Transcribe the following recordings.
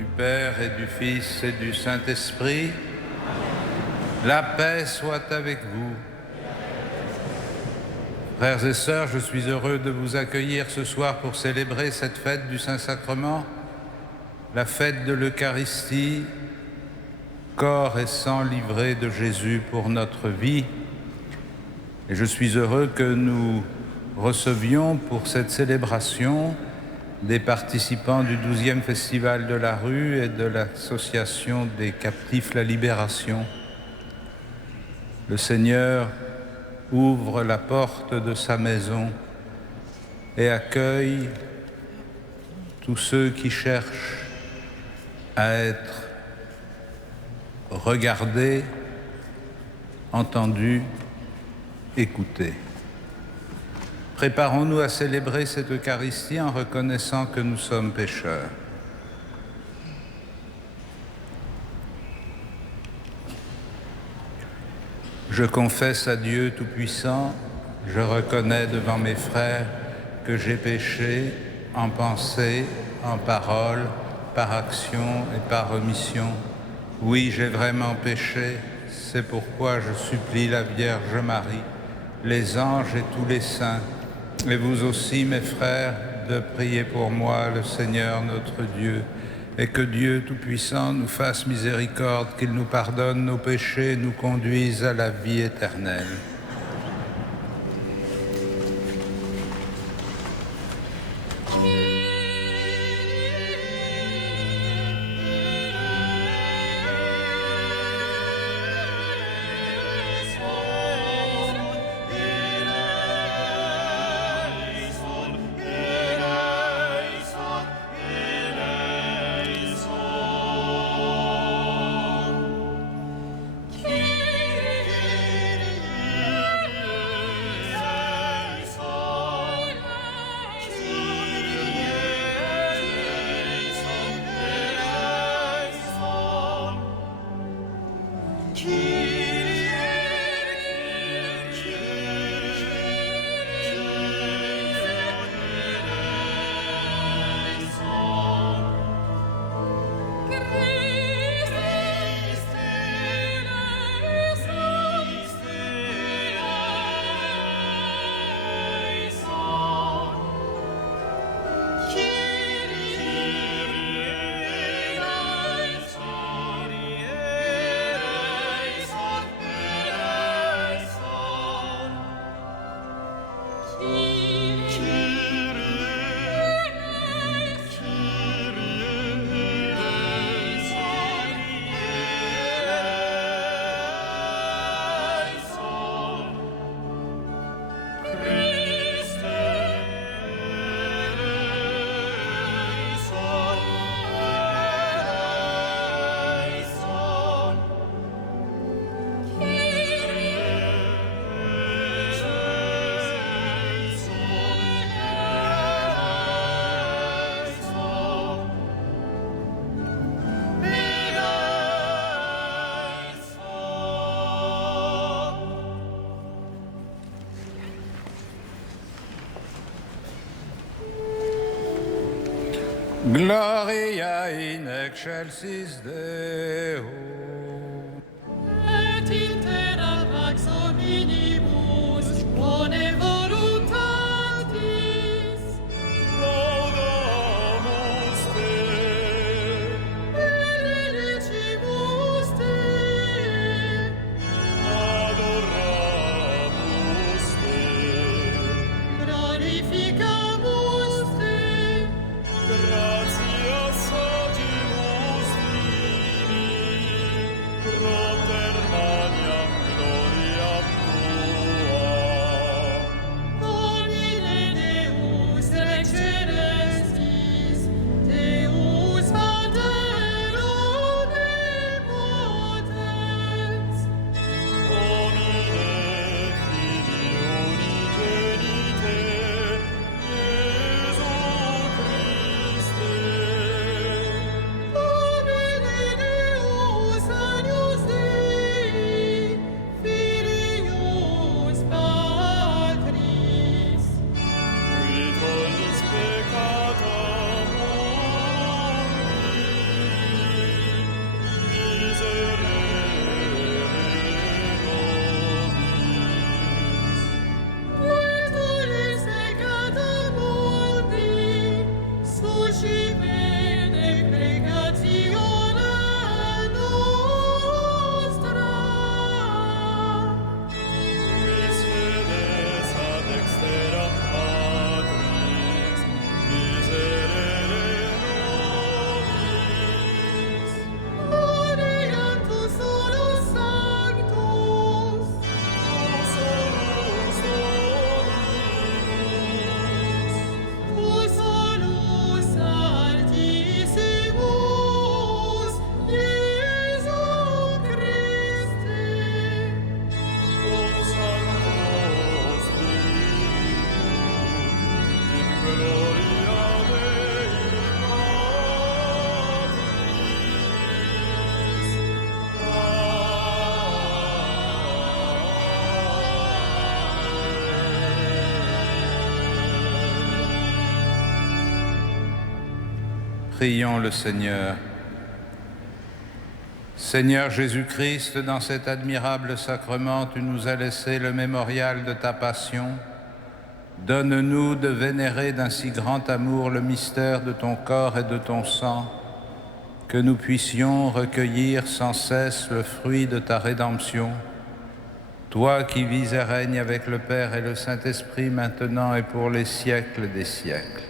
du Père et du Fils et du Saint-Esprit. La paix soit avec vous. Frères et sœurs, je suis heureux de vous accueillir ce soir pour célébrer cette fête du Saint-Sacrement, la fête de l'Eucharistie, corps et sang livré de Jésus pour notre vie. Et je suis heureux que nous recevions pour cette célébration des participants du 12e Festival de la Rue et de l'Association des Captifs La Libération. Le Seigneur ouvre la porte de sa maison et accueille tous ceux qui cherchent à être regardés, entendus, écoutés. Préparons-nous à célébrer cette Eucharistie en reconnaissant que nous sommes pécheurs. Je confesse à Dieu Tout-Puissant, je reconnais devant mes frères que j'ai péché en pensée, en parole, par action et par omission. Oui, j'ai vraiment péché, c'est pourquoi je supplie la Vierge Marie, les anges et tous les saints, et vous aussi, mes frères, de prier pour moi, le Seigneur notre Dieu, et que Dieu Tout-Puissant nous fasse miséricorde, qu'il nous pardonne nos péchés et nous conduise à la vie éternelle. Gloria in excelsis Deo. Et in terra pax omnibus bone voluntatis. Laudamus te. Benedicimus te. Adoramus te. Glorificamus te. Gratias audimus Dini. Prions le Seigneur. Seigneur Jésus-Christ, dans cet admirable sacrement, tu nous as laissé le mémorial de ta passion. Donne-nous de vénérer d'un si grand amour le mystère de ton corps et de ton sang, que nous puissions recueillir sans cesse le fruit de ta rédemption. Toi qui vis et règnes avec le Père et le Saint-Esprit maintenant et pour les siècles des siècles.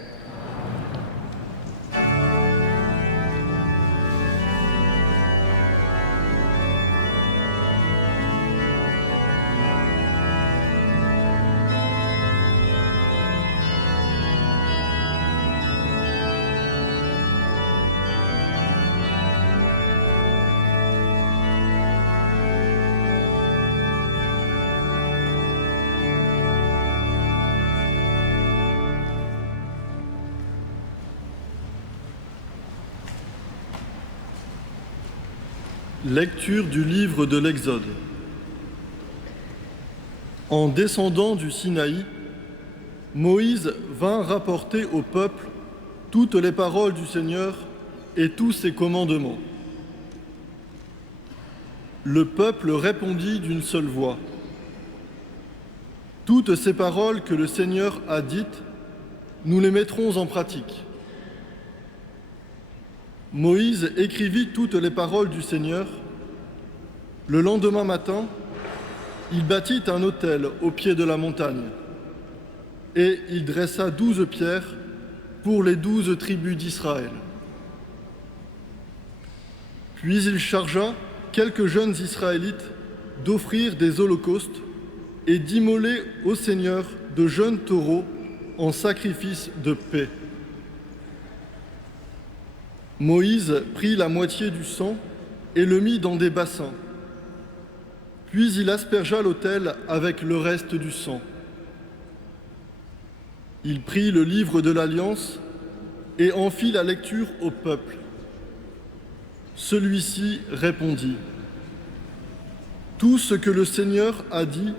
Lecture du livre de l'Exode. En descendant du Sinaï, Moïse vint rapporter au peuple toutes les paroles du Seigneur et tous ses commandements. Le peuple répondit d'une seule voix. Toutes ces paroles que le Seigneur a dites, nous les mettrons en pratique. Moïse écrivit toutes les paroles du Seigneur. Le lendemain matin, il bâtit un autel au pied de la montagne et il dressa 12 pierres pour les 12 tribus d'Israël. Puis il chargea quelques jeunes Israélites d'offrir des holocaustes et d'immoler au Seigneur de jeunes taureaux en sacrifice de paix. Moïse prit la moitié du sang et le mit dans des bassins. Puis il aspergea l'autel avec le reste du sang. Il prit le livre de l'Alliance et en fit la lecture au peuple. Celui-ci répondit : « Tout ce que le Seigneur a dit,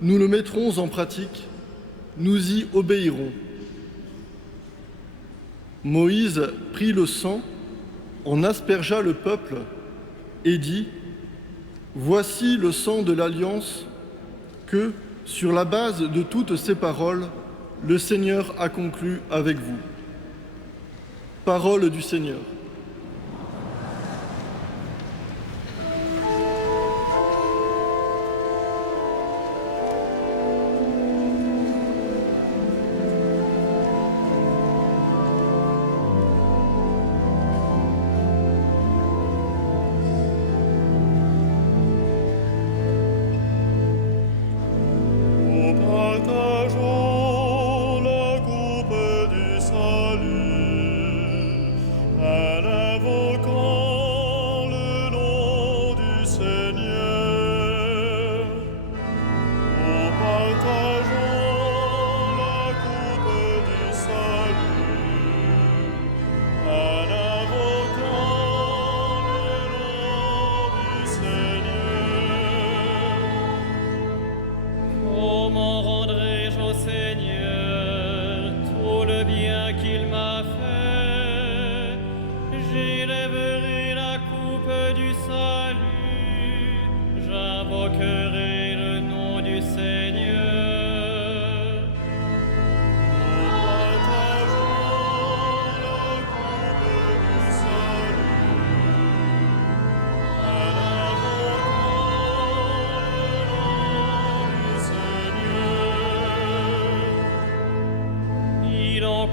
nous le mettrons en pratique, nous y obéirons. » Moïse prit le sang, en aspergea le peuple et dit : « Voici le sang de l'Alliance que, sur la base de toutes ces paroles, le Seigneur a conclu avec vous. » Parole du Seigneur.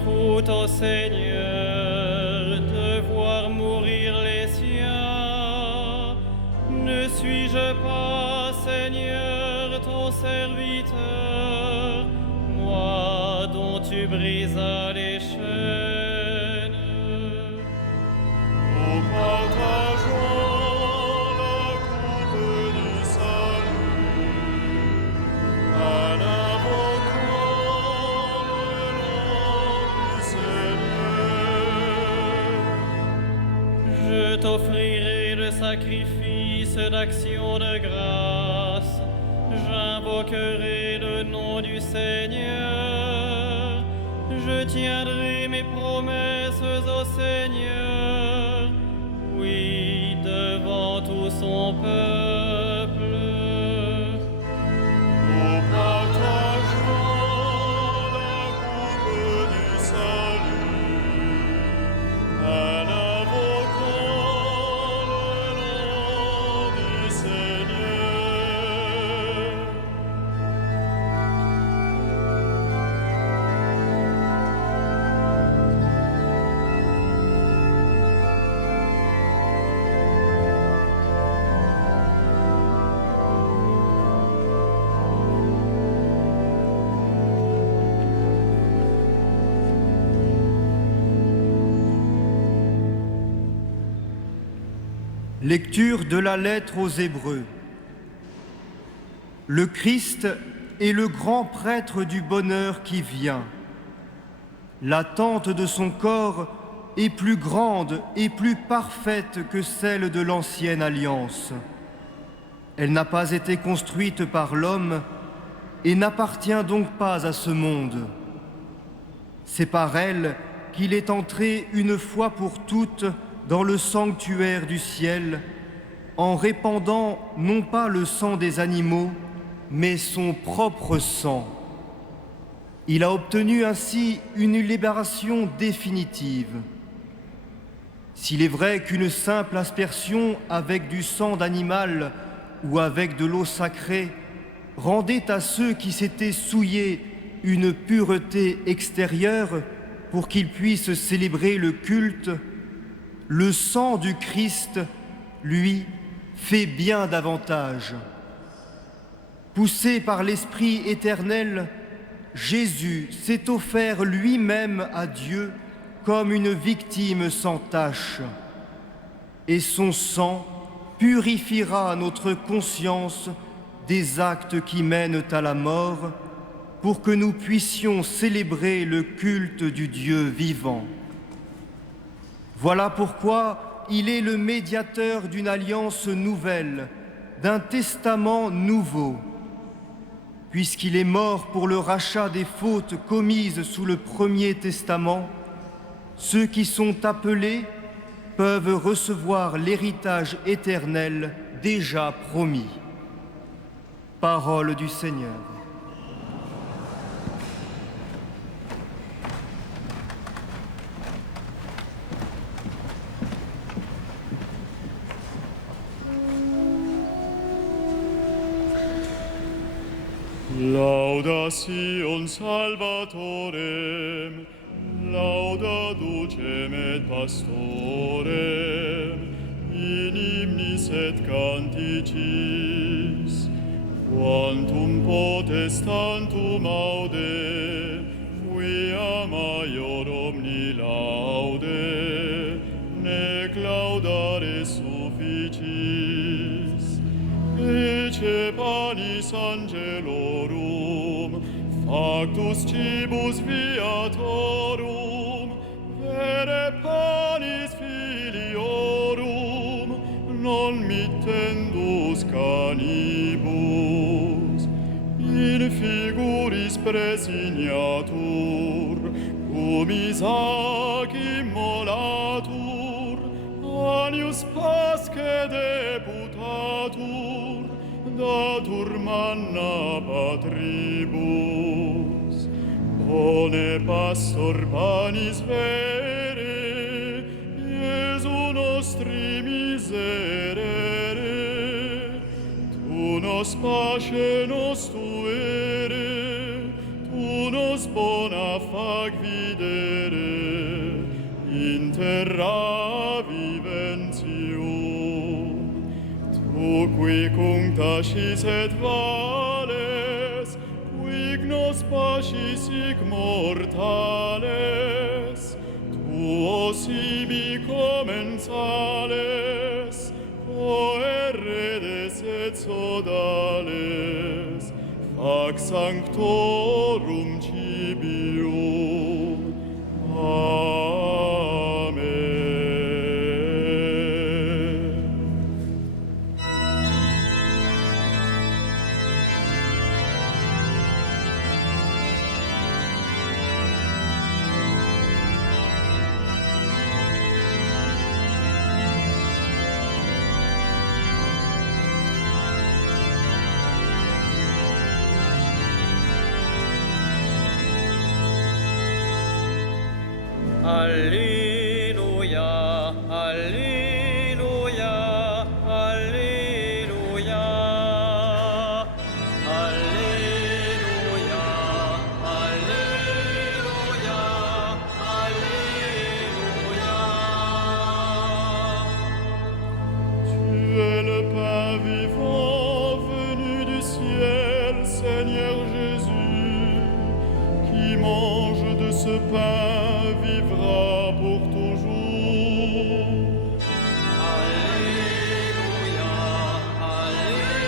Écoute, ô Seigneur, de voir mourir les siens. Ne suis-je pas, Seigneur, ton serviteur, moi dont tu brisas les chaînes? Nous partageons la coupe du salut, en invoquant le nom du Seigneur. Je t'offrirai le sacrifice d'action de grâce. J'invoquerai le nom du Seigneur. Je tiendrai mes promesses au Seigneur, oui, devant tout son peuple. Nous partageons la coupe du salut, en invoquant le nom du Seigneur. Lecture de la lettre aux Hébreux. Le Christ est le grand prêtre du bonheur qui vient. L'attente de son corps est plus grande et plus parfaite que celle de l'ancienne alliance. Elle n'a pas été construite par l'homme et n'appartient donc pas à ce monde. C'est par elle qu'il est entré une fois pour toutes dans le sanctuaire du ciel, en répandant non pas le sang des animaux, mais son propre sang. Il a obtenu ainsi une libération définitive. S'il est vrai qu'une simple aspersion avec du sang d'animal ou avec de l'eau sacrée rendait à ceux qui s'étaient souillés une pureté extérieure pour qu'ils puissent célébrer le culte, le sang du Christ, lui, fait bien davantage. Poussé par l'Esprit éternel, Jésus s'est offert lui-même à Dieu comme une victime sans tache. Et son sang purifiera notre conscience des actes qui mènent à la mort, pour que nous puissions célébrer le culte du Dieu vivant. Voilà pourquoi il est le médiateur d'une alliance nouvelle, d'un testament nouveau. Puisqu'il est mort pour le rachat des fautes commises sous le premier testament, ceux qui sont appelés peuvent recevoir l'héritage éternel déjà promis. Parole du Seigneur. Laudación Salvatorem, lauda ducem et pastorem, in hymnis et canticis, quantum potestantum aude, quia maior omni laude, nec laudare sufficis. Ece panis angelorum, factus cibus viatorum, vere panis filiorum, non mittendus canibus, in figuris presignatur, cum Isaac immolatur, anius pasce deputatur, datur manna patribus. Bone pastor panis vere, Iesu nostri miserere, tu nos pace nos tuere, tu nos bona fac videre, in terra viventium. Tu qui cunctacis et vales, quig nos pacis hic mortales, tuo sibi commensales, coeredes et sodales, fac sanctorum cibium. Amen. Alléluia, Alléluia, Alléluia. Alléluia, Alléluia, Alléluia. Tu es le pain vivant venu du ciel, Seigneur Jésus. Qui mange de ce pain vivra pour toujours. Alléluia, Alléluia,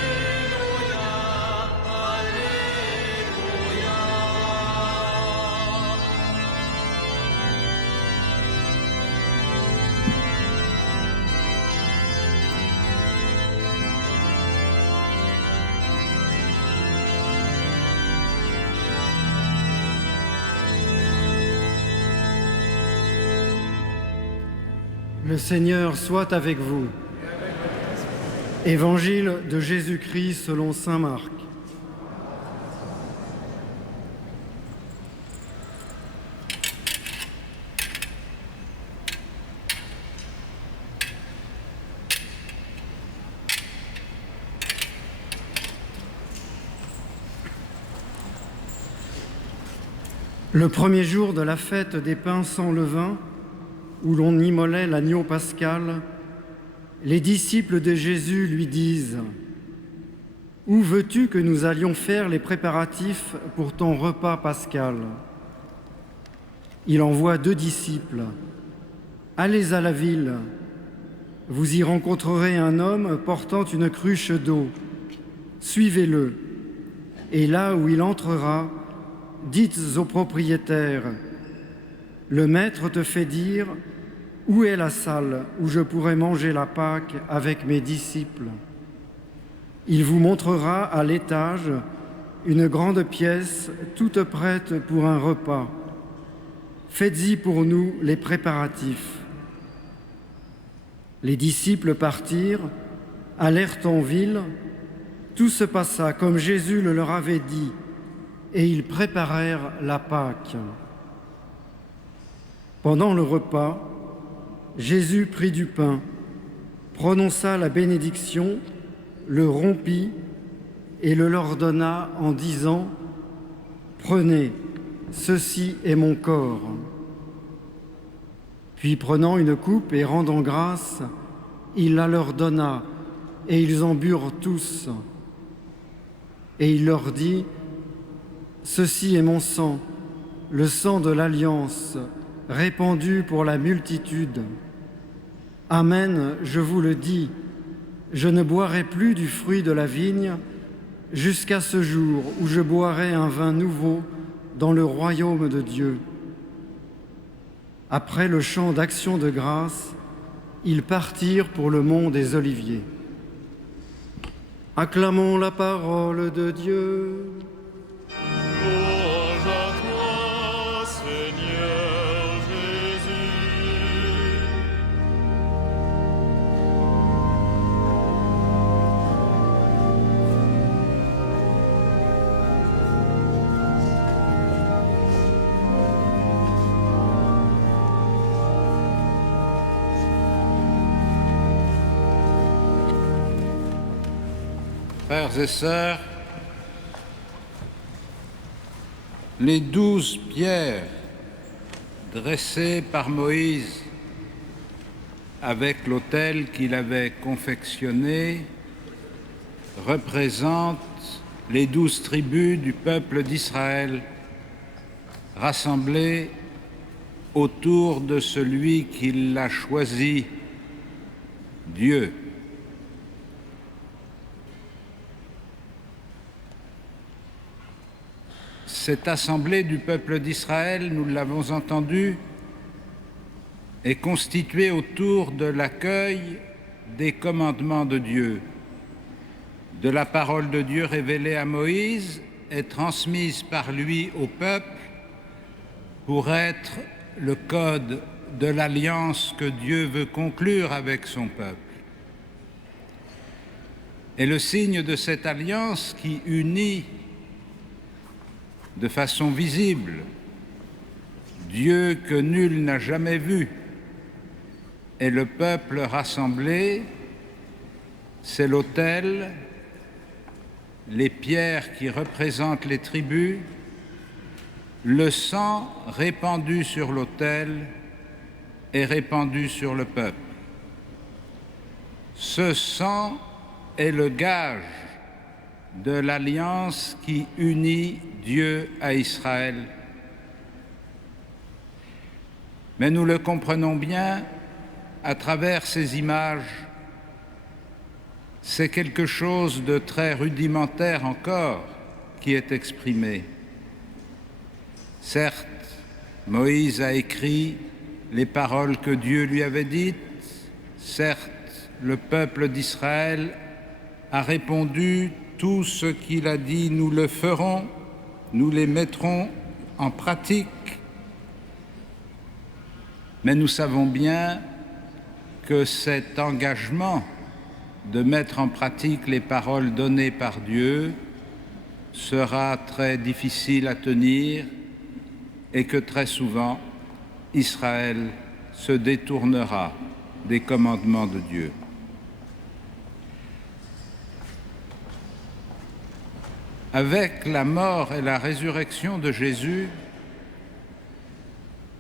Alléluia. Le Seigneur soit avec vous. Évangile de Jésus-Christ selon saint Marc. Le premier jour de la fête des pains sans levain, où l'on immolait l'agneau pascal, les disciples de Jésus lui disent « Où veux-tu que nous allions faire les préparatifs pour ton repas pascal ?» Il envoie 2 disciples. « Allez à la ville, vous y rencontrerez un homme portant une cruche d'eau. Suivez-le, et là où il entrera, dites au propriétaire, le maître te fait dire, où est la salle où je pourrai manger la Pâque avec mes disciples? Il vous montrera à l'étage une grande pièce toute prête pour un repas. Faites-y pour nous les préparatifs. Les disciples partirent, allèrent en ville. Tout se passa comme Jésus le leur avait dit, et ils préparèrent la Pâque. Pendant le repas, Jésus prit du pain, prononça la bénédiction, le rompit et le leur donna en disant « Prenez, ceci est mon corps. » Puis prenant une coupe et rendant grâce, il la leur donna, et ils en burent tous. Et il leur dit « Ceci est mon sang, le sang de l'Alliance, répandu pour la multitude. Amen, je vous le dis, je ne boirai plus du fruit de la vigne jusqu'à ce jour où je boirai un vin nouveau dans le royaume de Dieu. » Après le chant d'action de grâce, ils partirent pour le mont des Oliviers. Acclamons la parole de Dieu. Louange à toi, Seigneur Jésus. Frères et sœurs, les 12 pierres dressées par Moïse avec l'autel qu'il avait confectionné représentent les 12 tribus du peuple d'Israël rassemblées autour de celui qui l'a choisi, Dieu. Cette assemblée du peuple d'Israël, nous l'avons entendu, est constituée autour de l'accueil des commandements de Dieu, de la parole de Dieu révélée à Moïse et transmise par lui au peuple pour être le code de l'alliance que Dieu veut conclure avec son peuple. Et le signe de cette alliance qui unit de façon visible Dieu que nul n'a jamais vu. Et le peuple rassemblé, c'est l'autel, les pierres qui représentent les tribus, le sang répandu sur l'autel et répandu sur le peuple. Ce sang est le gage de l'alliance qui unit Dieu à Israël. Mais nous le comprenons bien à travers ces images. C'est quelque chose de très rudimentaire encore qui est exprimé. Certes, Moïse a écrit les paroles que Dieu lui avait dites. Certes, le peuple d'Israël a répondu « Tout ce qu'il a dit, nous le ferons, nous les mettrons en pratique ». Mais nous savons bien que cet engagement de mettre en pratique les paroles données par Dieu sera très difficile à tenir et que très souvent, Israël se détournera des commandements de Dieu. Avec la mort et la résurrection de Jésus,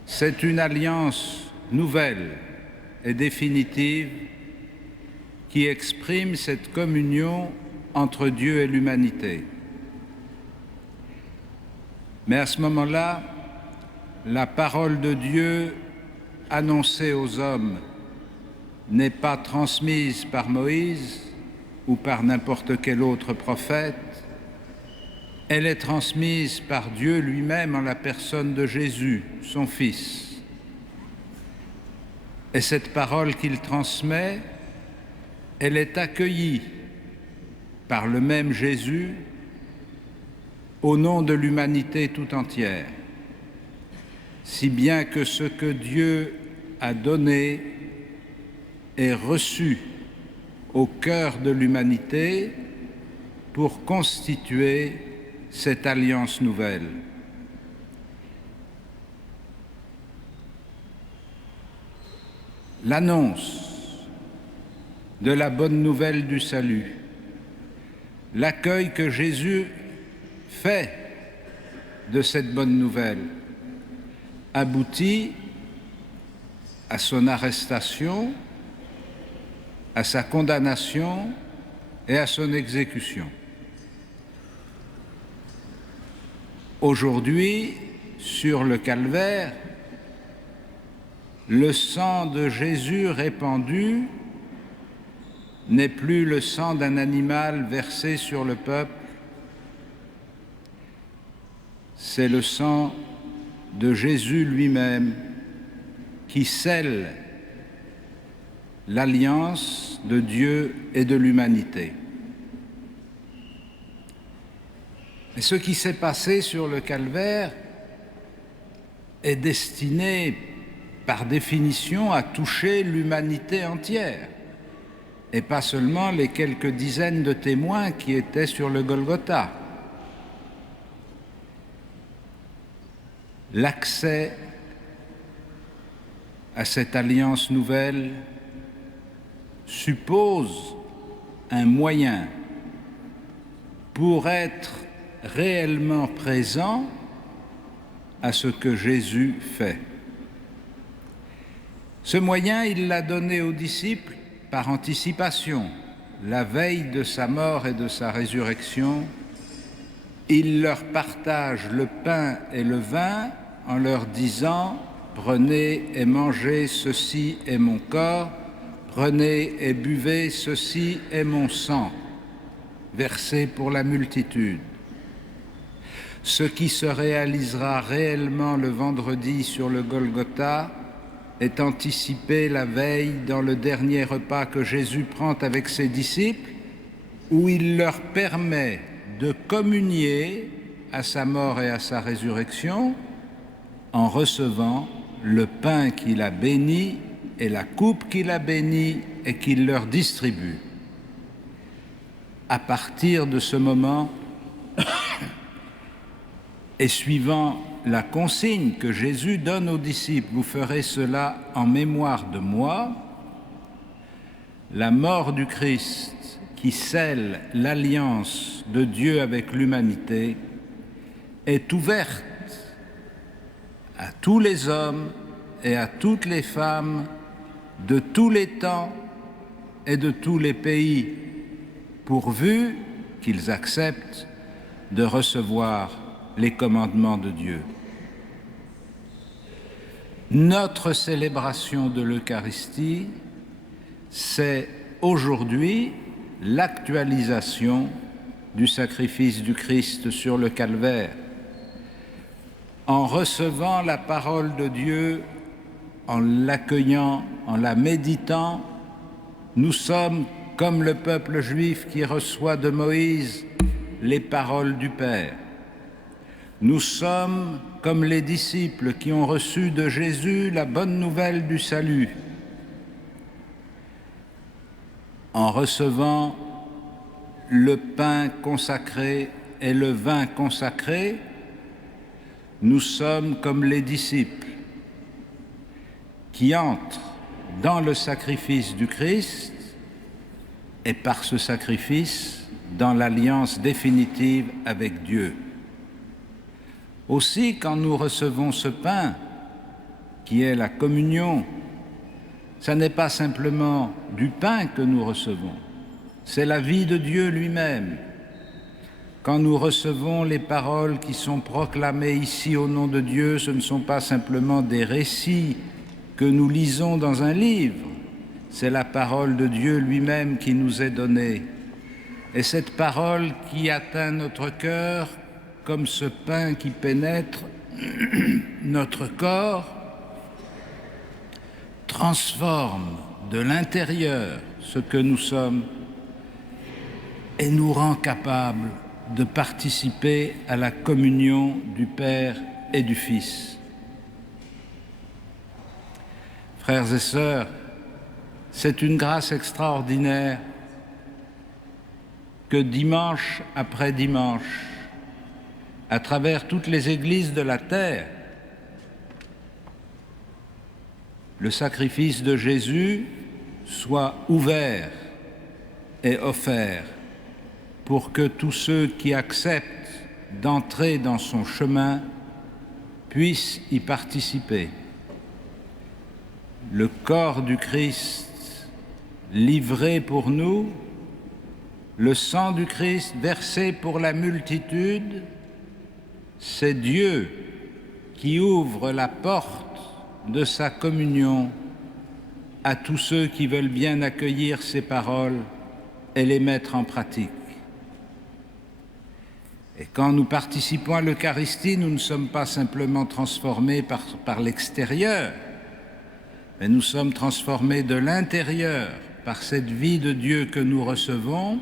c'est une alliance nouvelle et définitive qui exprime cette communion entre Dieu et l'humanité. Mais à ce moment-là, la parole de Dieu annoncée aux hommes n'est pas transmise par Moïse ou par n'importe quel autre prophète, elle est transmise par Dieu lui-même en la personne de Jésus, son Fils. Et cette parole qu'il transmet, elle est accueillie par le même Jésus au nom de l'humanité tout entière, si bien que ce que Dieu a donné est reçu au cœur de l'humanité pour constituer cette alliance nouvelle. L'annonce de la bonne nouvelle du salut, l'accueil que Jésus fait de cette bonne nouvelle, aboutit à son arrestation, à sa condamnation et à son exécution. Aujourd'hui, sur le calvaire, le sang de Jésus répandu n'est plus le sang d'un animal versé sur le peuple, c'est le sang de Jésus lui-même qui scelle l'alliance de Dieu et de l'humanité. Et ce qui s'est passé sur le calvaire est destiné, par définition, à toucher l'humanité entière, et pas seulement les quelques dizaines de témoins qui étaient sur le Golgotha. L'accès à cette alliance nouvelle suppose un moyen pour être réellement présent à ce que Jésus fait. Ce moyen, il l'a donné aux disciples par anticipation. La veille de sa mort et de sa résurrection, il leur partage le pain et le vin en leur disant « Prenez et mangez, ceci est mon corps, prenez et buvez, ceci est mon sang, versé pour la multitude. » Ce qui se réalisera réellement le vendredi sur le Golgotha est anticipé la veille dans le dernier repas que Jésus prend avec ses disciples, où il leur permet de communier à sa mort et à sa résurrection en recevant le pain qu'il a béni et la coupe qu'il a bénie et qu'il leur distribue. À partir de ce moment, Et suivant la consigne que Jésus donne aux disciples, vous ferez cela en mémoire de moi, la mort du Christ qui scelle l'alliance de Dieu avec l'humanité est ouverte à tous les hommes et à toutes les femmes de tous les temps et de tous les pays, pourvu qu'ils acceptent de recevoir les commandements de Dieu. Notre célébration de l'Eucharistie, c'est aujourd'hui l'actualisation du sacrifice du Christ sur le calvaire. En recevant la parole de Dieu, en l'accueillant, en la méditant, nous sommes comme le peuple juif qui reçoit de Moïse les paroles du Père. Nous sommes comme les disciples qui ont reçu de Jésus la bonne nouvelle du salut. En recevant le pain consacré et le vin consacré, nous sommes comme les disciples qui entrent dans le sacrifice du Christ et par ce sacrifice dans l'alliance définitive avec Dieu. Aussi, quand nous recevons ce pain, qui est la communion, ce n'est pas simplement du pain que nous recevons, c'est la vie de Dieu lui-même. Quand nous recevons les paroles qui sont proclamées ici au nom de Dieu, ce ne sont pas simplement des récits que nous lisons dans un livre, c'est la parole de Dieu lui-même qui nous est donnée. Et cette parole qui atteint notre cœur, comme ce pain qui pénètre notre corps, transforme de l'intérieur ce que nous sommes et nous rend capables de participer à la communion du Père et du Fils. Frères et sœurs, c'est une grâce extraordinaire que dimanche après dimanche, à travers toutes les églises de la terre, le sacrifice de Jésus soit ouvert et offert pour que tous ceux qui acceptent d'entrer dans son chemin puissent y participer. Le corps du Christ livré pour nous, le sang du Christ versé pour la multitude, c'est Dieu qui ouvre la porte de sa communion à tous ceux qui veulent bien accueillir ses paroles et les mettre en pratique. Et quand nous participons à l'Eucharistie, nous ne sommes pas simplement transformés par l'extérieur, mais nous sommes transformés de l'intérieur par cette vie de Dieu que nous recevons.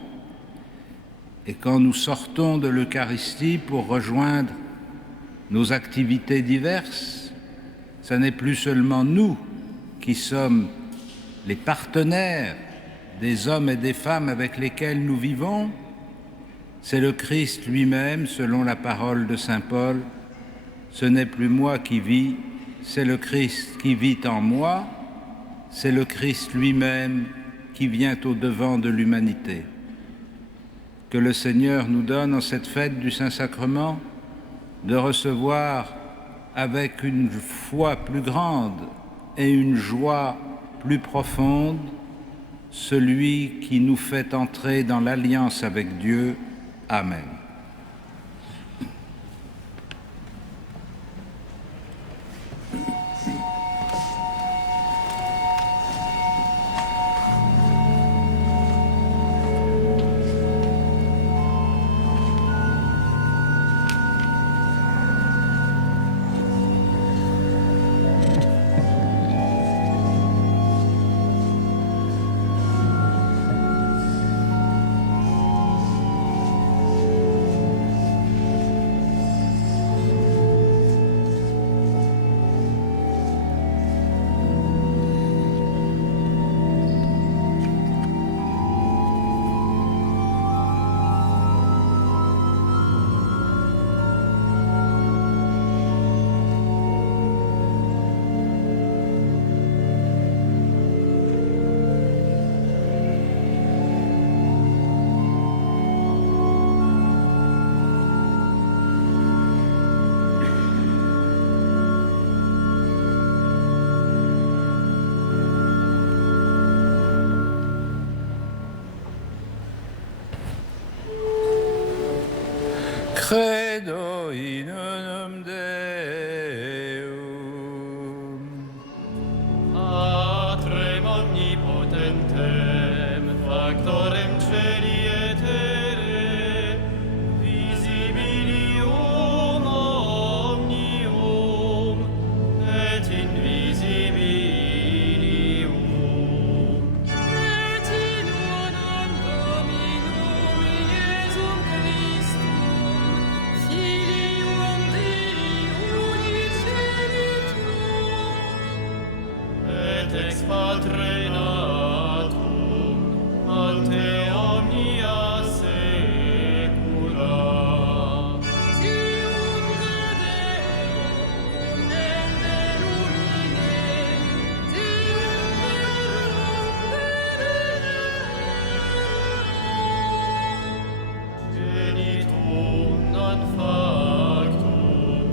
Et quand nous sortons de l'Eucharistie pour rejoindre nos activités diverses, ce n'est plus seulement nous qui sommes les partenaires des hommes et des femmes avec lesquels nous vivons, c'est le Christ lui-même, selon la parole de saint Paul. Ce n'est plus moi qui vis, c'est le Christ qui vit en moi, c'est le Christ lui-même qui vient au-devant de l'humanité. Que le Seigneur nous donne en cette fête du Saint-Sacrement de recevoir avec une foi plus grande et une joie plus profonde celui qui nous fait entrer dans l'alliance avec Dieu. Amen. Credo in unum Deum. Patrem omnipotentem, factorem celi et terrae, visibilium omnium et invisibilium. Et in unum Dominum Iesum Christum, Filium Dei uniceritum, Et ex Patre natum, ante omnia saecula. Tium de Deo, nende lumine, Deum verum Genitum non factum,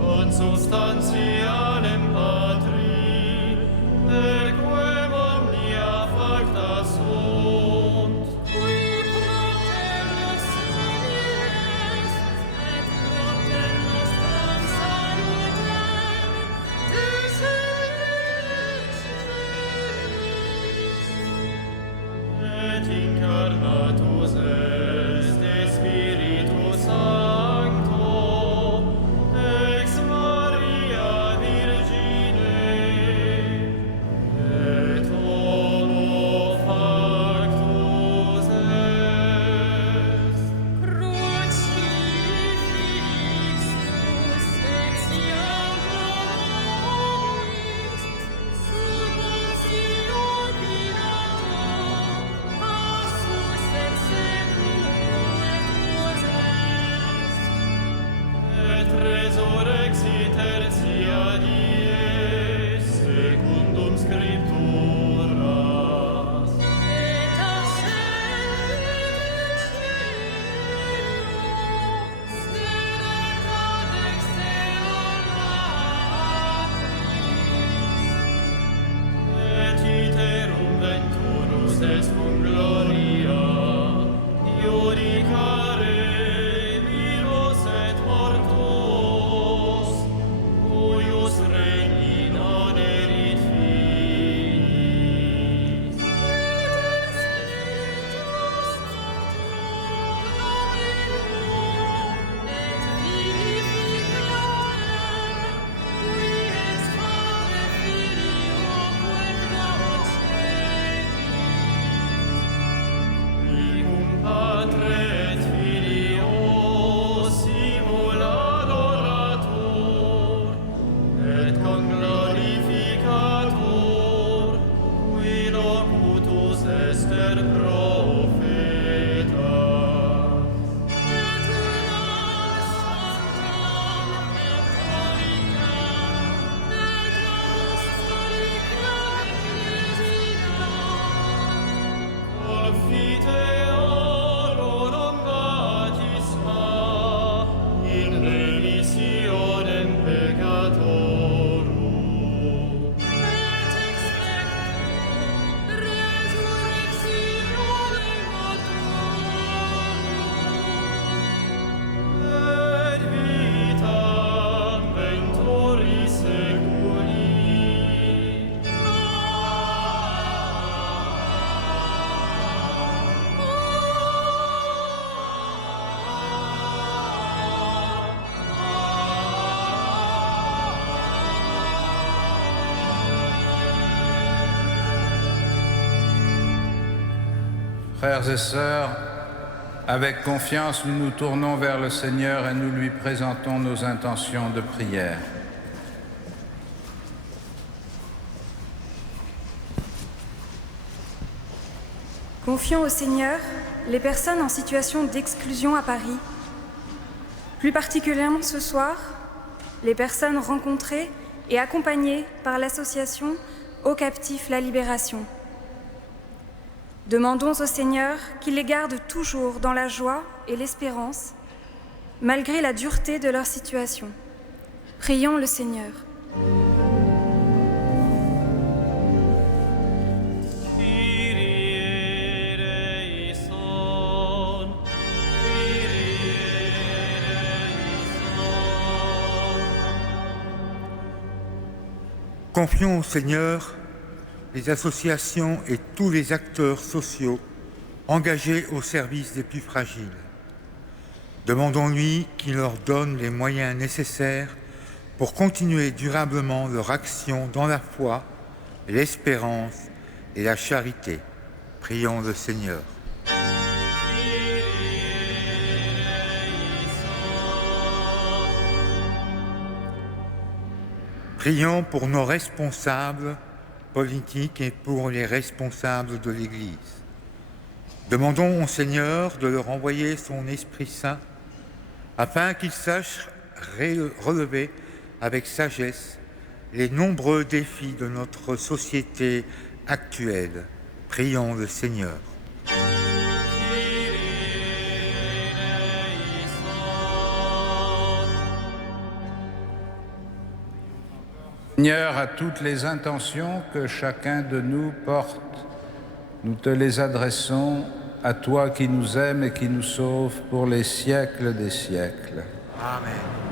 consubstantialem Patri, per quem omnia facta sunt. Qui propter nostrum est, et propter nostram salutem, descendet celis. Et incarnatus est de Spiritus Sancto, ex Maria Virgine, et homo factus est. Crucifixus etiam promovis, sub Pontio Pilato, passus et sequus Et resurrexit tertia die, secundum Scripturas. et ascendit in caelo, sedet ad exterum Patris. Et iterum venturus est cum gloria, iudicare vivos et mortos, cuius regni non erit finis. Et Spiritus Sanctum Dominum et vivificarem, qui ex Patre Filio quae Qui cum Patre et Filio simul adoratur, et conglorificatur, qui locutus ester profeta. et unas sanctam et unicam et apostolicae ecclesia, Confiteorum baptisma in remissionem peccatorum. et expectum resurrectionem mortuorum, Et vitam venturis seculi. Frères et sœurs, avec confiance, nous nous tournons vers le Seigneur et nous lui présentons nos intentions de prière. Confions au Seigneur les personnes en situation d'exclusion à Paris. Plus particulièrement ce soir, les personnes rencontrées et accompagnées par l'association Aux captifs la libération. Demandons au Seigneur qu'il les garde toujours dans la joie et l'espérance, malgré la dureté de leur situation. Prions le Seigneur. Kyrie eleison, Kyrie Confions au Seigneur les associations et tous les acteurs sociaux engagés au service des plus fragiles. Demandons-lui qu'il leur donne les moyens nécessaires pour continuer durablement leur action dans la foi, l'espérance et la charité. Prions le Seigneur. Prions pour nos responsables politiques et pour les responsables de l'Église. Demandons au Seigneur de leur envoyer son Esprit Saint afin qu'ils sachent relever avec sagesse les nombreux défis de notre société actuelle. Prions le Seigneur. Seigneur, à toutes les intentions que chacun de nous porte, nous te les adressons, à toi qui nous aimes et qui nous sauves pour les siècles des siècles. Amen.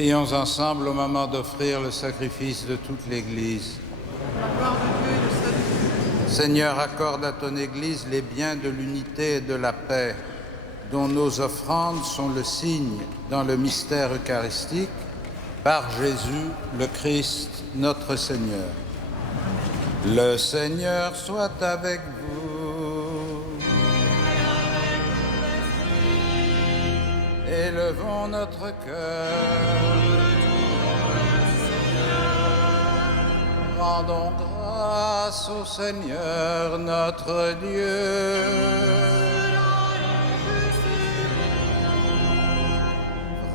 Prions ensemble au moment d'offrir le sacrifice de toute l'Église. Seigneur, accorde à ton Église les biens de l'unité et de la paix. dont nos offrandes sont le signe dans le mystère eucharistique, par Jésus le Christ, notre Seigneur. Le Seigneur soit avec vous. Élevons notre cœur. Rendons grâce au Seigneur notre Dieu.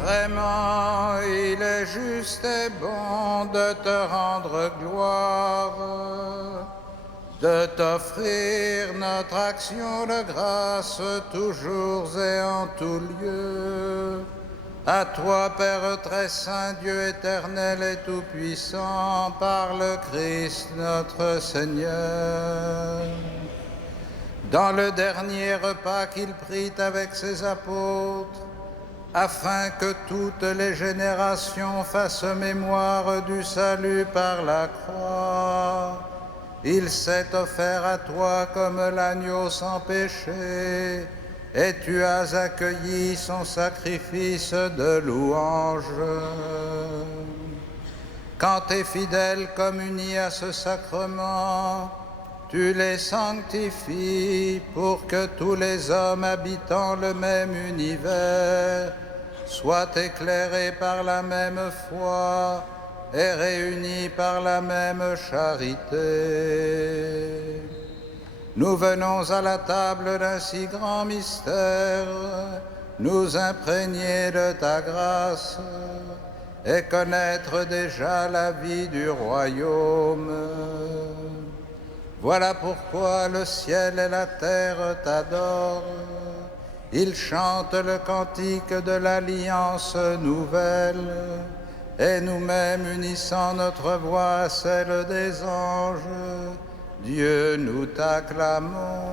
Vraiment, il est juste et bon de te rendre gloire, de t'offrir notre action de grâce toujours et en tout lieu. À toi, Père très saint, Dieu éternel et tout-puissant, par le Christ notre Seigneur. Dans le dernier repas qu'il prit avec ses apôtres, afin que toutes les générations fassent mémoire du salut par la croix, il s'est offert à toi comme l'agneau sans péché, et tu as accueilli son sacrifice de louange. Quand tes fidèles communient à ce sacrement, tu les sanctifies pour que tous les hommes habitant le même univers soient éclairés par la même foi et réunis par la même charité. Nous venons à la table d'un si grand mystère, nous imprégner de ta grâce et connaître déjà la vie du royaume. Voilà pourquoi le ciel et la terre t'adorent. Ils chantent le cantique de l'alliance nouvelle, et nous-mêmes unissant notre voix à celle des anges, Dieu, nous t'acclamons.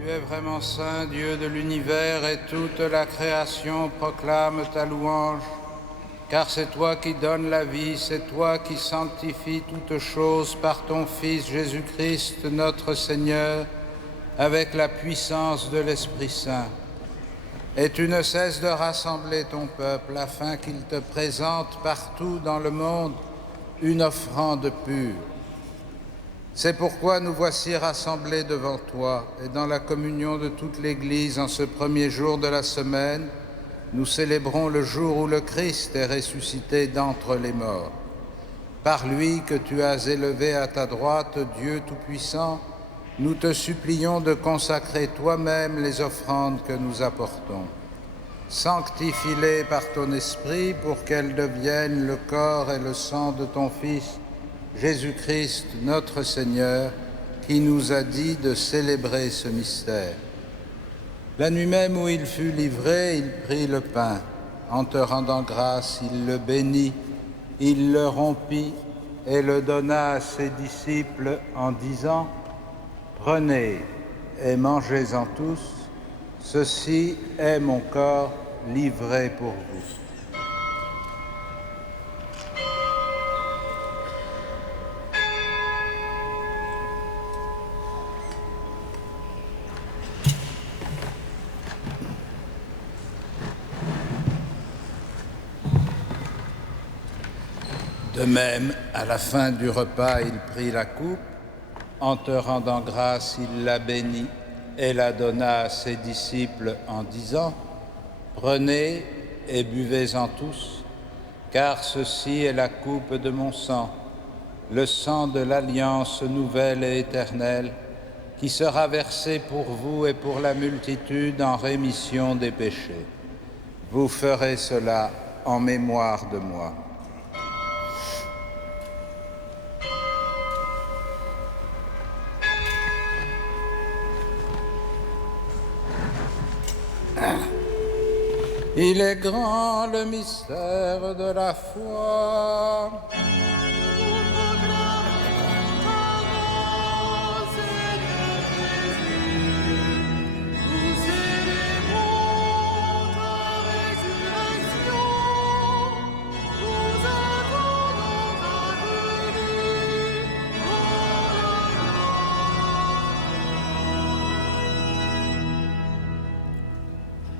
Tu es vraiment saint, Dieu de l'univers, et toute la création proclame ta louange, car c'est toi qui donnes la vie, c'est toi qui sanctifies toutes choses par ton Fils Jésus-Christ, notre Seigneur, avec la puissance de l'Esprit Saint. Et tu ne cesses de rassembler ton peuple afin qu'il te présente partout dans le monde une offrande pure. C'est pourquoi nous voici rassemblés devant toi, et dans la communion de toute l'Église en ce premier jour de la semaine, nous célébrons le jour où le Christ est ressuscité d'entre les morts. Par lui que tu as élevé à ta droite, Dieu Tout-Puissant, nous te supplions de consacrer toi-même les offrandes que nous apportons. Sanctifie-les par ton Esprit pour qu'elles deviennent le corps et le sang de ton Fils, Jésus-Christ, notre Seigneur, qui nous a dit de célébrer ce mystère. La nuit même où il fut livré, il prit le pain. En te rendant grâce, il le bénit, il le rompit et le donna à ses disciples en disant : « Prenez et mangez-en tous, ceci est mon corps livré pour vous. » De même, à la fin du repas, il prit la coupe. En te rendant grâce, il la bénit et la donna à ses disciples en disant : « Prenez et buvez-en tous, car ceci est la coupe de mon sang, le sang de l'alliance nouvelle et éternelle, qui sera versé pour vous et pour la multitude en rémission des péchés. Vous ferez cela en mémoire de moi. Il est grand le mystère de la foi.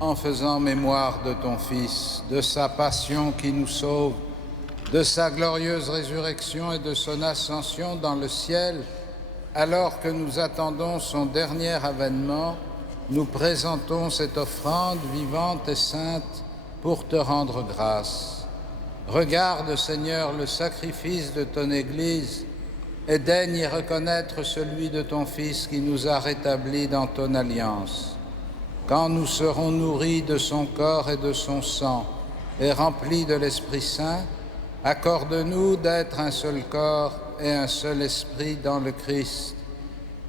En faisant mémoire de ton Fils, de sa passion qui nous sauve, de sa glorieuse résurrection et de son ascension dans le ciel, alors que nous attendons son dernier avènement, nous présentons cette offrande vivante et sainte pour te rendre grâce. Regarde, Seigneur, le sacrifice de ton Église et daigne y reconnaître celui de ton Fils qui nous a rétablis dans ton alliance. Quand nous serons nourris de son corps et de son sang et remplis de l'Esprit Saint, accorde-nous d'être un seul corps et un seul esprit dans le Christ,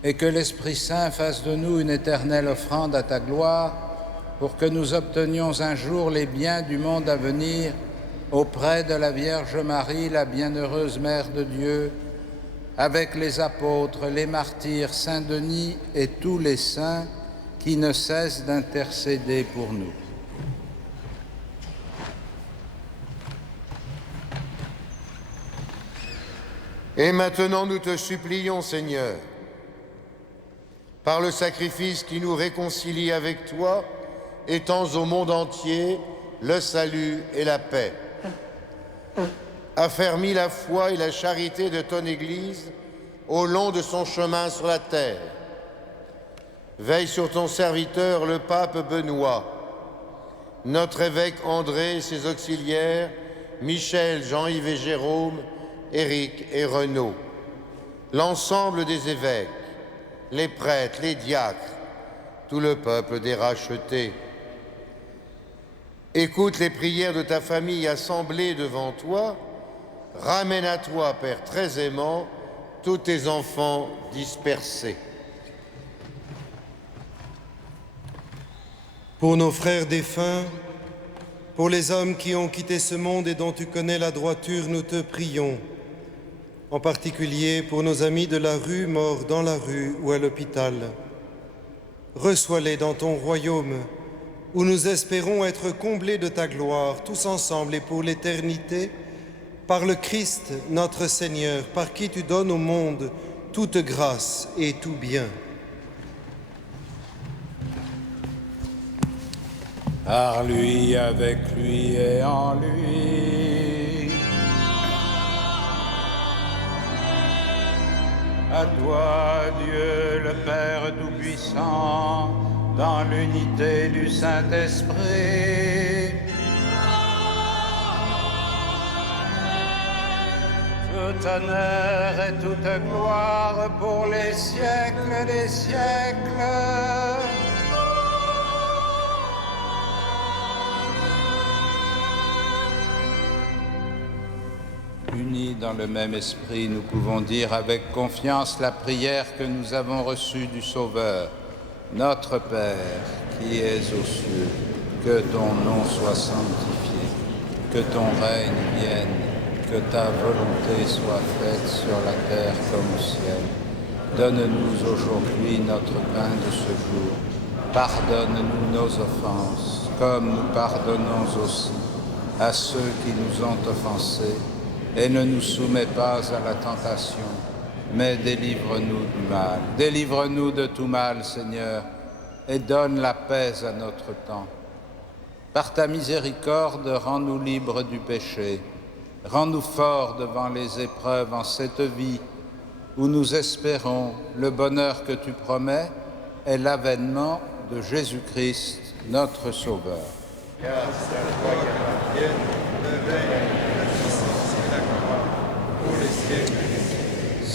et que l'Esprit Saint fasse de nous une éternelle offrande à ta gloire, pour que nous obtenions un jour les biens du monde à venir auprès de la Vierge Marie, la bienheureuse Mère de Dieu, avec les apôtres, les martyrs, Saint Denis et tous les saints, qui ne cesse d'intercéder pour nous. Et maintenant nous te supplions, Seigneur, par le sacrifice qui nous réconcilie avec toi, étends au monde entier le salut et la paix. Affermis la foi et la charité de ton Église au long de son chemin sur la terre. Veille sur ton serviteur, le pape Benoît, notre évêque André et ses auxiliaires, Michel, Jean-Yves et Jérôme, Éric et Renaud, l'ensemble des évêques, les prêtres, les diacres, tout le peuple des rachetés. Écoute les prières de ta famille assemblée devant toi, ramène à toi, Père très aimant, tous tes enfants dispersés. Pour nos frères défunts, pour les hommes qui ont quitté ce monde et dont tu connais la droiture, nous te prions. En particulier pour nos amis de la rue morts dans la rue ou à l'hôpital. Reçois-les dans ton royaume, où nous espérons être comblés de ta gloire, tous ensemble et pour l'éternité, par le Christ, notre Seigneur, par qui tu donnes au monde toute grâce et tout bien. Par lui, avec lui et en lui. À toi, Dieu, le Père Tout-Puissant, dans l'unité du Saint-Esprit. Tout honneur et toute gloire pour les siècles des siècles. Unis dans le même esprit, nous pouvons dire avec confiance la prière que nous avons reçue du Sauveur. Notre Père, qui es aux cieux, que ton nom soit sanctifié, que ton règne vienne, que ta volonté soit faite sur la terre comme au ciel. Donne-nous aujourd'hui notre pain de ce jour. Pardonne-nous nos offenses, comme nous pardonnons aussi à ceux qui nous ont offensés. Et ne nous soumets pas à la tentation, mais délivre-nous du mal. Délivre-nous de tout mal, Seigneur, et donne la paix à notre temps. Par ta miséricorde, rends-nous libres du péché. Rends-nous forts devant les épreuves en cette vie où nous espérons le bonheur que tu promets et l'avènement de Jésus-Christ, notre Sauveur.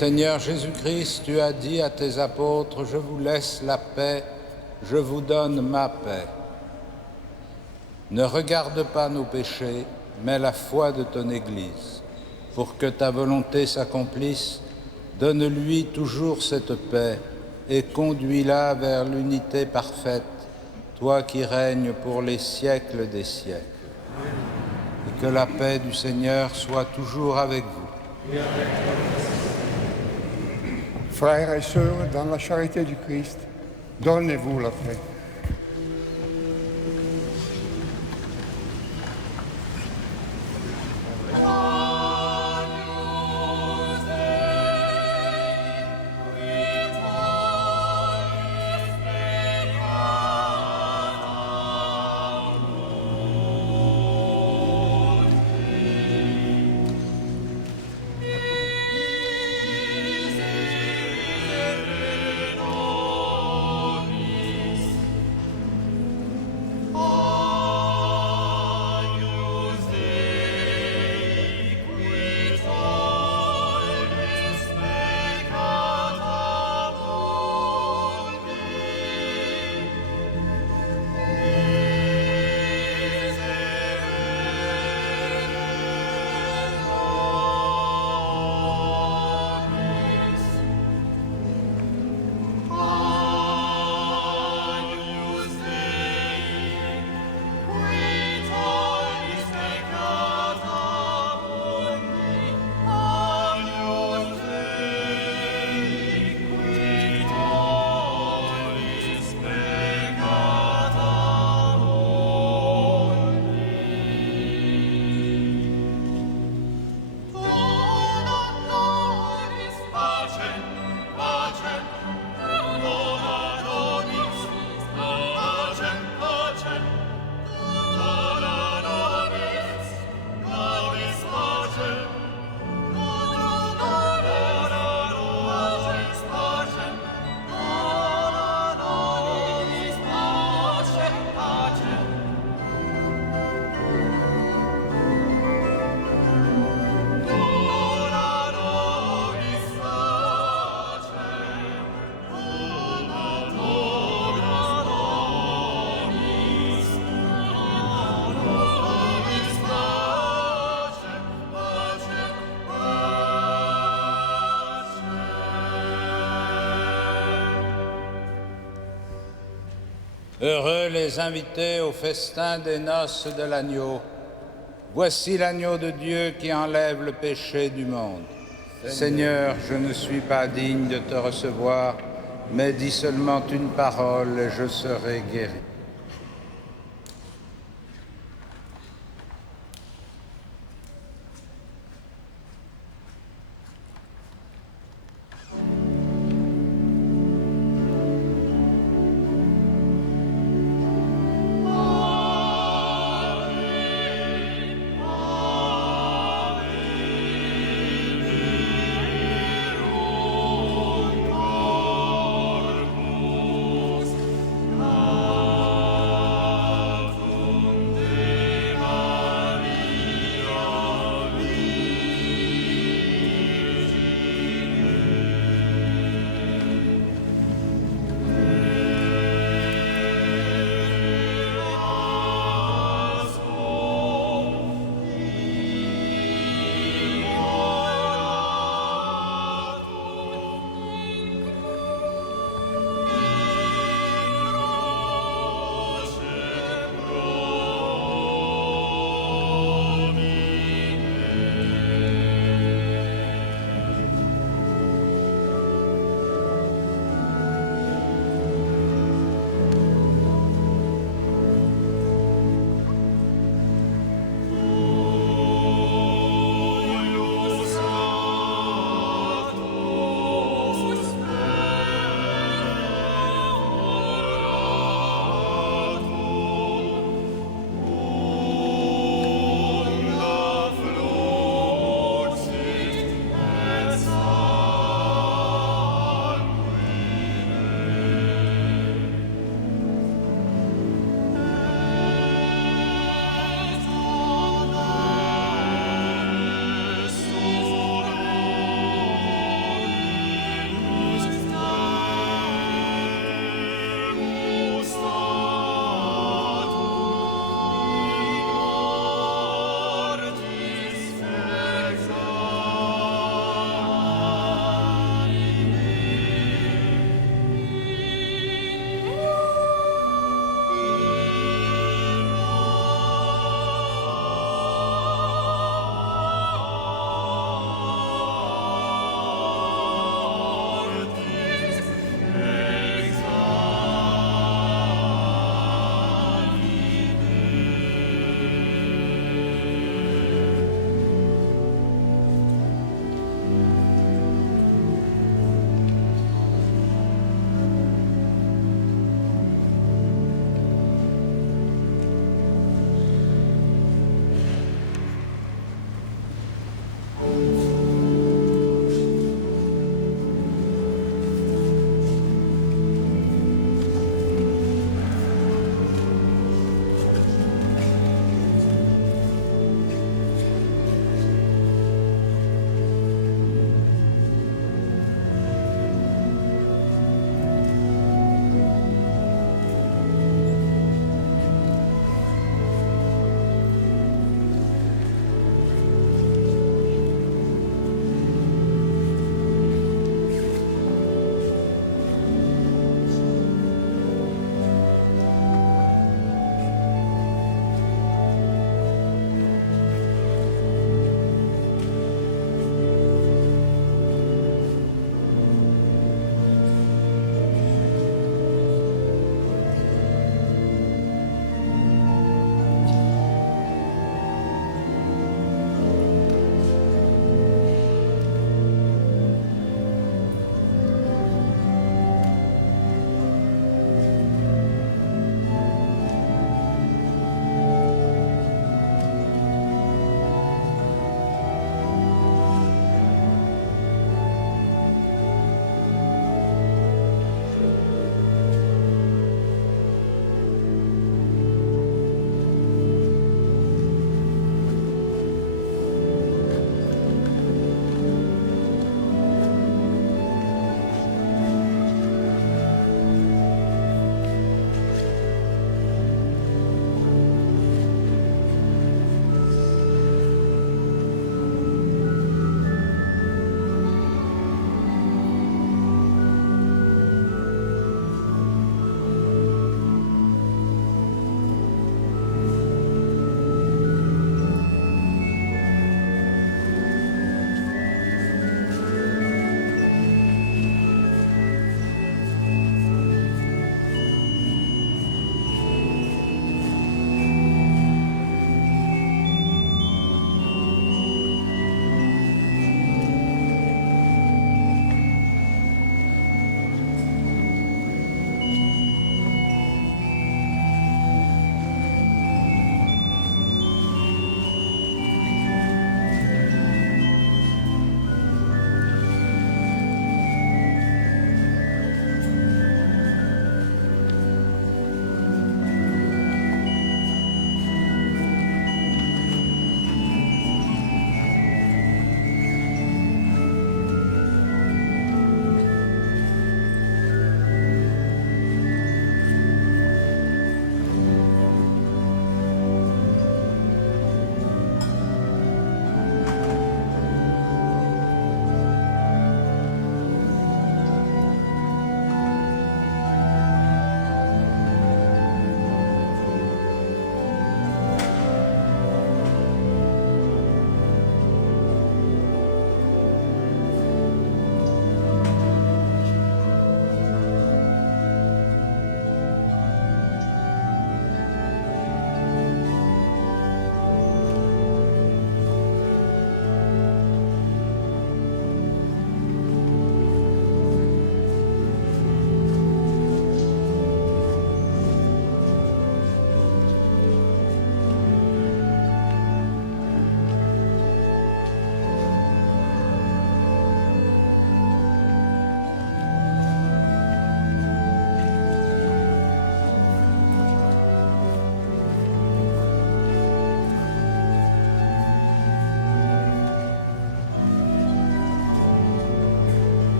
Seigneur Jésus-Christ, tu as dit à tes apôtres, je vous laisse la paix, je vous donne ma paix. Ne regarde pas nos péchés, mais la foi de ton Église. Pour que ta volonté s'accomplisse, donne-lui toujours cette paix et conduis-la vers l'unité parfaite, toi qui règnes pour les siècles des siècles. Et que la paix du Seigneur soit toujours avec vous. Frères et sœurs, dans la charité du Christ, donnez-vous la paix. Heureux les invités au festin des noces de l'agneau. Voici l'agneau de Dieu qui enlève le péché du monde. Seigneur, je ne suis pas digne de te recevoir, mais dis seulement une parole et je serai guéri. Amen.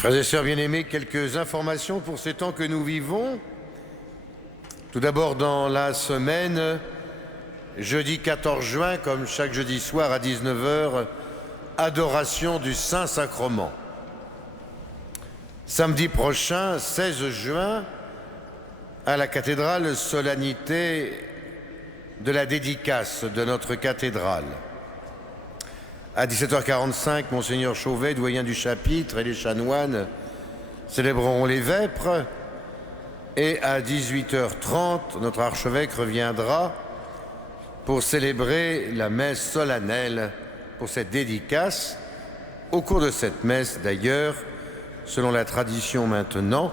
Frères et sœurs bien-aimés, quelques informations pour ces temps que nous vivons. Tout d'abord, dans la semaine, jeudi 14 juin, comme chaque jeudi soir à 19h, adoration du Saint-Sacrement. Samedi prochain, 16 juin, à la cathédrale, solennité de la dédicace de notre cathédrale. À 17h45, Monseigneur Chauvet, doyen du chapitre, et les chanoines célébreront les vêpres. Et à 18h30, notre archevêque reviendra pour célébrer la messe solennelle pour cette dédicace. Au cours de cette messe, d'ailleurs, selon la tradition maintenant,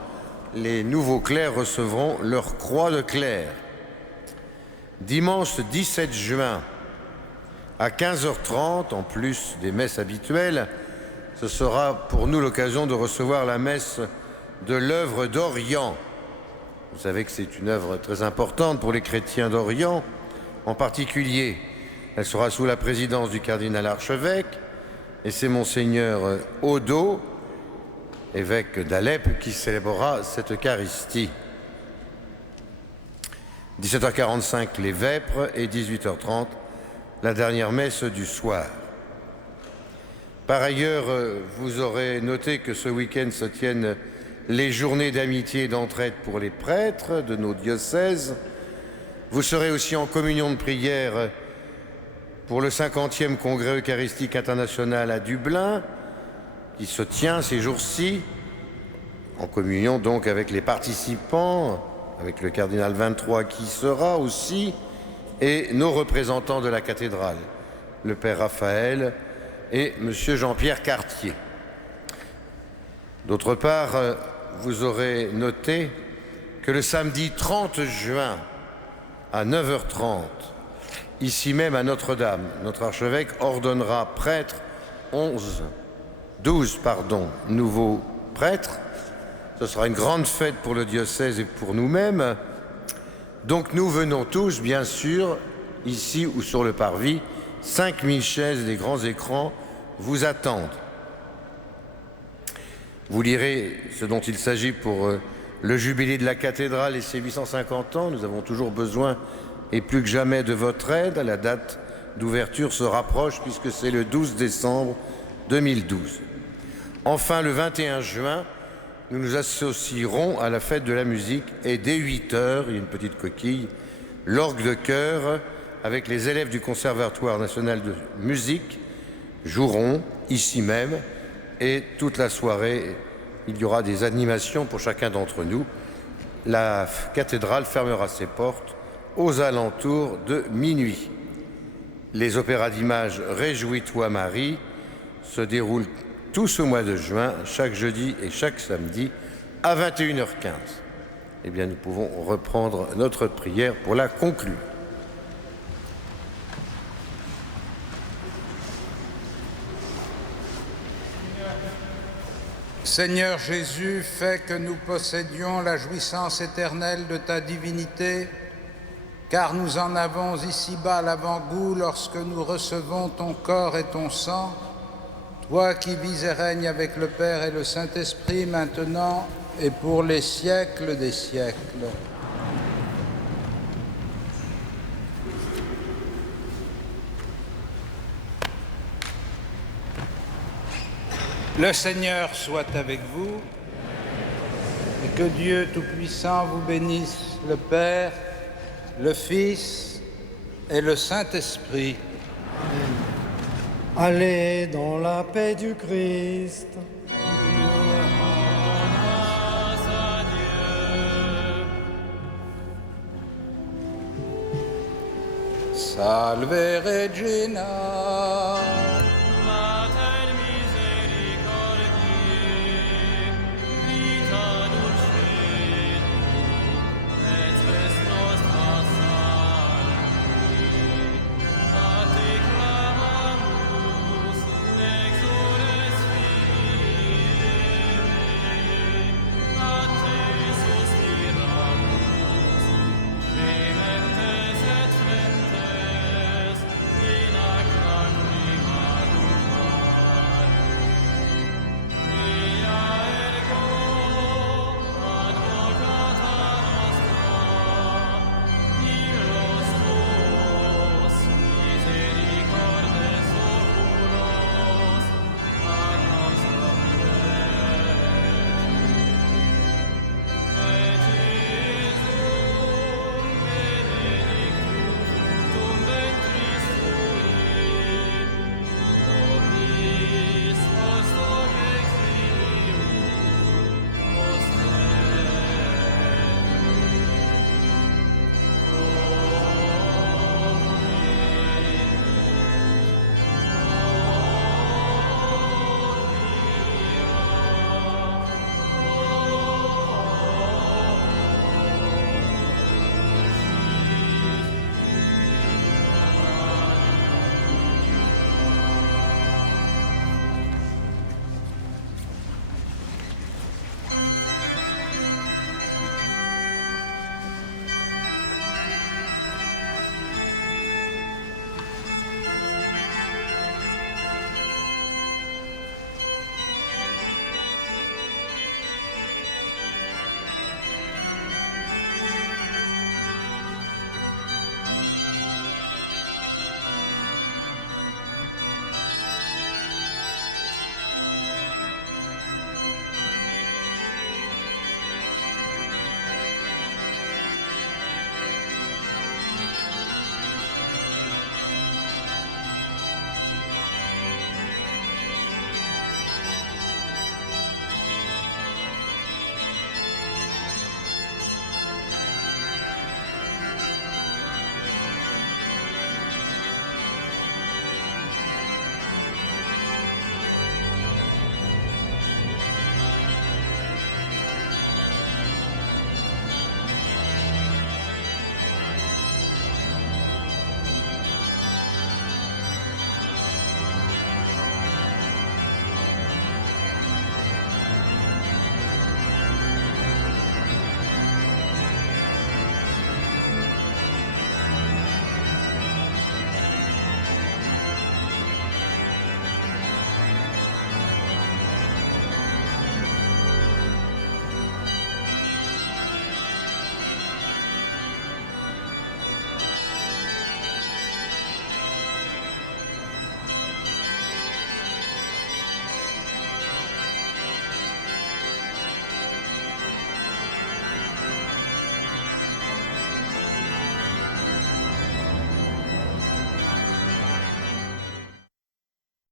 les nouveaux clercs recevront leur croix de clerc. Dimanche 17 juin, à 15h30, en plus des messes habituelles, ce sera pour nous l'occasion de recevoir la messe de l'œuvre d'Orient. Vous savez que c'est une œuvre très importante pour les chrétiens d'Orient. En particulier, elle sera sous la présidence du cardinal archevêque, et c'est Monseigneur Odo, évêque d'Alep, qui célébrera cette Eucharistie. 17h45, les vêpres, et 18h30, la dernière messe du soir. Par ailleurs, vous aurez noté que ce week-end se tiennent les journées d'amitié et d'entraide pour les prêtres de nos diocèses. Vous serez aussi en communion de prière pour le 50e congrès eucharistique international à Dublin, qui se tient ces jours-ci, en communion donc avec les participants, avec le cardinal 23 qui sera aussi, et nos représentants de la cathédrale, le Père Raphaël et M. Jean-Pierre Cartier. D'autre part, vous aurez noté que le samedi 30 juin, à 9h30, ici même à Notre-Dame, notre archevêque ordonnera prêtres 12 nouveaux prêtres. Ce sera une grande fête pour le diocèse et pour nous-mêmes. Donc nous venons tous, bien sûr, ici ou sur le parvis, 5000 chaises et des grands écrans vous attendent. Vous lirez ce dont il s'agit pour le jubilé de la cathédrale et ses 850 ans. Nous avons toujours besoin, et plus que jamais, de votre aide. La date d'ouverture se rapproche puisque c'est le 12 décembre 2012. Enfin, le 21 juin, nous nous associerons à la fête de la musique et dès 8h, il y a une petite coquille, l'orgue de chœur avec les élèves du Conservatoire national de musique joueront ici même et toute la soirée, il y aura des animations pour chacun d'entre nous. La cathédrale fermera ses portes aux alentours de minuit. Les opéras d'images Réjouis-toi Marie se déroulent tout ce mois de juin, chaque jeudi et chaque samedi, à 21h15. Eh bien, nous pouvons reprendre notre prière pour la conclure. Seigneur Jésus, fais que nous possédions la jouissance éternelle de ta divinité, car nous en avons ici-bas l'avant-goût lorsque nous recevons ton corps et ton sang, toi qui vis et règnes avec le Père et le Saint-Esprit maintenant et pour les siècles des siècles. Le Seigneur soit avec vous et que Dieu Tout-Puissant vous bénisse, le Père, le Fils et le Saint-Esprit. Allez dans la paix du Christ. Salve Regina.